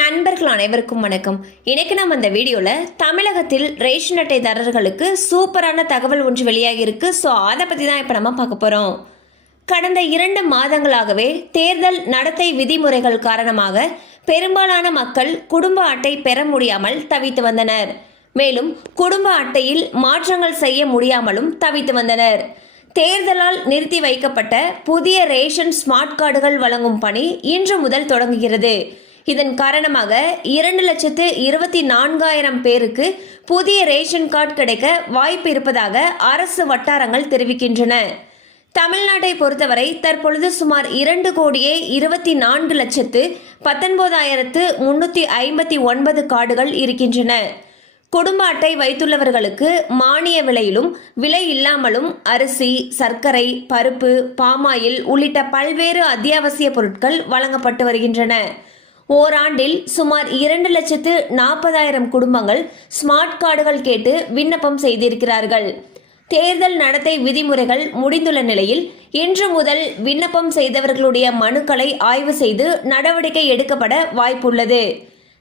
நண்பர்கள் அனைவருக்கும் வணக்கம். இன்னைக்கு நம்ம இந்த வீடியோவில் தமிழகத்தில் ரேஷன் அட்டைதாரர்களுக்கு சூப்பரான தகவல் ஒன்று வெளியாகி இருக்கு. ஸோ அதை பற்றி தான் இப்போ நம்ம பார்க்க போகிறோம் கடந்த இரண்டு மாதங்களாகவே தேர்தல் நடத்தை விதிமுறைகள் காரணமாக பெரும்பாலான மக்கள் குடும்ப அட்டை பெற முடியாமல் தவித்து வந்தனர். மேலும் குடும்ப அட்டையில் மாற்றங்கள் செய்ய முடியாமலும் தவித்து வந்தனர். தேர்தலால் நிறுத்தி வைக்கப்பட்ட புதிய ரேஷன் ஸ்மார்ட் கார்டுகள் வழங்கும் பணி இன்று முதல் தொடங்குகிறது. இதன் காரணமாக இரண்டு லட்சத்து இருபத்தி நான்காயிரம் பேருக்கு புதிய ரேஷன் கார்டு கிடைக்க வாய்ப்பு இருப்பதாக அரசு வட்டாரங்கள் தெரிவிக்கின்றன. தமிழ்நாட்டை பொறுத்தவரை தற்பொழுது சுமார் இரண்டு கோடியே இருபத்தி நான்கு லட்சத்து பத்தொன்பதாயிரத்து முன்னூற்றி ஐம்பத்தி ஒன்பது கார்டுகள் இருக்கின்றன. குடும்ப அட்டை வைத்துள்ளவர்களுக்கு மானிய விலையிலும் விலை இல்லாமலும் அரிசி சர்க்கரை பருப்பு பாமாயில் உள்ளிட்ட பல்வேறு அத்தியாவசிய பொருட்கள் வழங்கப்பட்டு வருகின்றன. ஓராண்டில் சுமார் இரண்டு லட்சத்து நாற்பதாயிரம் குடும்பங்கள் ஸ்மார்ட் கார்டுகள் கேட்டு விண்ணப்பம் செய்திருக்கிறார்கள். தேர்தல் நடத்தை விதிமுறைகள் முடிந்துள்ள நிலையில் இன்று முதல் விண்ணப்பம் செய்தவர்களுடைய மனுக்களை ஆய்வு செய்து நடவடிக்கை எடுக்கப்பட வாய்ப்புள்ளது.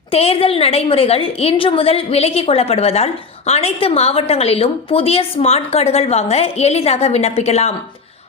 தேர்தல் நடைமுறைகள் இன்று முதல் விலக்கிக் கொள்ளப்படுவதால் அனைத்து மாவட்டங்களிலும் புதிய ஸ்மார்ட் கார்டுகள் வாங்க எளிதாக விண்ணப்பிக்கலாம்.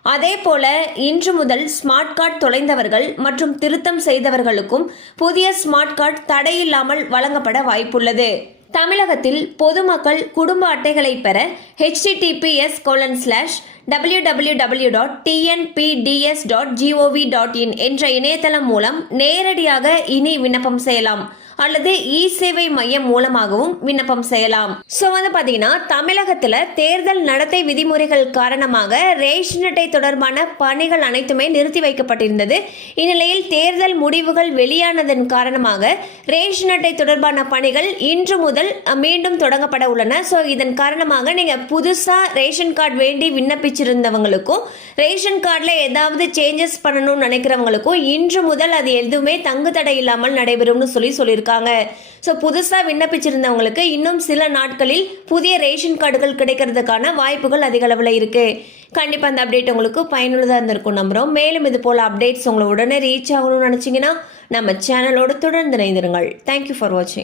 அதேபோல இன்று முதல் ஸ்மார்ட் கார்டு தொலைந்தவர்கள் மற்றும் திருத்தம் செய்தவர்களுக்கும் புதிய ஸ்மார்ட் கார்டு தடையில்லாமல் வழங்கப்பட வாய்ப்புள்ளது. தமிழகத்தில் பொதுமக்கள் குடும்ப அட்டைகளை பெற HTTPS colon slash W W W dot TNPDS dot GOV dot in என்ற இணையதளம் மூலம் நேரடியாக இனி விண்ணப்பம் செய்யலாம். அல்லது இ சேவை மையம் மூலமாகவும் விண்ணப்பம் செய்யலாம். ஸோ வந்து பார்த்தீங்கன்னா தமிழகத்தில் தேர்தல் நடத்தை விதிமுறைகள் காரணமாக ரேஷன் அட்டை தொடர்பான பணிகள் அனைத்துமே நிறுத்தி வைக்கப்பட்டிருந்தது. இந்நிலையில் தேர்தல் முடிவுகள் வெளியானதன் காரணமாக ரேஷன் அட்டை தொடர்பான பணிகள் இன்று முதல் மீண்டும் தொடங்கப்பட உள்ளன. ஸோ இதன் காரணமாக நீங்கள் புதுசாக ரேஷன் கார்டு வேண்டி விண்ணப்பிச்சிருந்தவங்களுக்கும் ரேஷன் கார்டில் ஏதாவது சேஞ்சஸ் பண்ணணும்னு நினைக்கிறவங்களுக்கும் இன்று முதல் அது எதுவுமே தங்கு தடை இல்லாமல் நடைபெறும்னு சொல்லி சொல்லியிருக்காங்க. சொல்லியிருக்காங்க ஸோ புதுசாக விண்ணப்பிச்சிருந்தவங்களுக்கு இன்னும் சில நாட்களில் புதிய ரேஷன் கார்டுகள் கிடைக்கிறதுக்கான வாய்ப்புகள் அதிக அளவில் இருக்குது கண்டிப்பாக அந்த அப்டேட் உங்களுக்கு பயனுள்ளதாக இருந்திருக்கும் நம்புகிறோம் மேலும் இது போல் அப்டேட்ஸ் உங்களை உடனே ரீச் ஆகணும்னு நினச்சிங்கன்னா நம்ம சேனலோடு தொடர்ந்து இணைந்திருங்கள். தேங்க்யூ ஃபார் வாட்சிங்